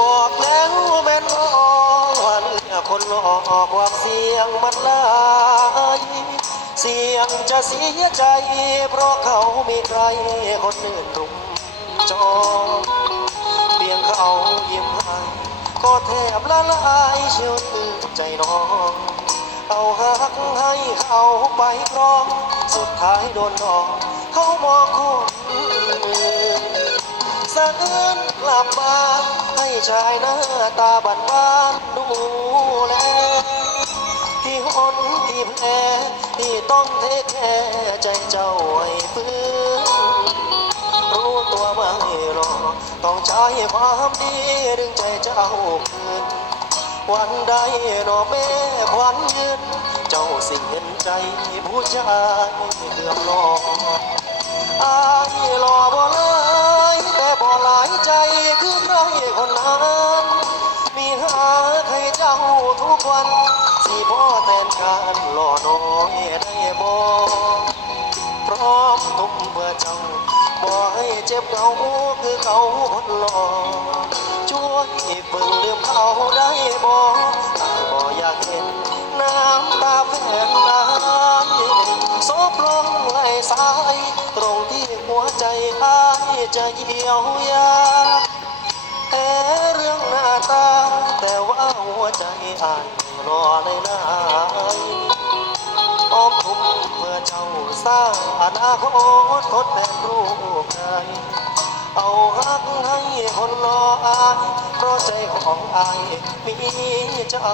บอกแล้วแม่นบ่ว่าเนื้อคนหลอกความเสียงมันลายเสียงจะเสียใจ เพราะเขามีใครคนอื่นรุมจองเพียงเขายิ้มให้ก็แทบละลายเชียวใจน้องเอาหักให้เขาไปพร้อมสุดท้ายโดนดอกเขามองคน สะอื้นกลับมาให้ชายหน้าตาบานบานดูแลที่หนที่แผลที่ต้องเทคแค่ใจเจ้าให้ฟื้นรู้ตัวไม่หรอต้องใช้ความดีดึงใจเจ้าคืนวันใดหนอแม่ควันยืนเจ้าสิ่งเห็นใจผู้ชายเกือบลอก คือใครคนนั้น มีหาให้เจ้าทุกวัน สิบ่อแทนการหล่อน้อยได้บ่พร้อมทุกเพื่อเจ้าบ่ให้เจ็บเหงาคือเขาคนหลอช่วยฝึกลืมเขาได้บ่อบ่อยากเห็นน้ำตาแฟนนายซบลงไหลสาย ตรงที่หัวใจอายจะเยียวยา แค่เรื่องหน้าตา แต่ว่าหัวใจอานรอเลยนายออมทุ่มเพื่อเจ้าสร้างอนาคตทดแทนรูปใครเอาหักให้คนรออายเพราะใจของอายมีเจ้า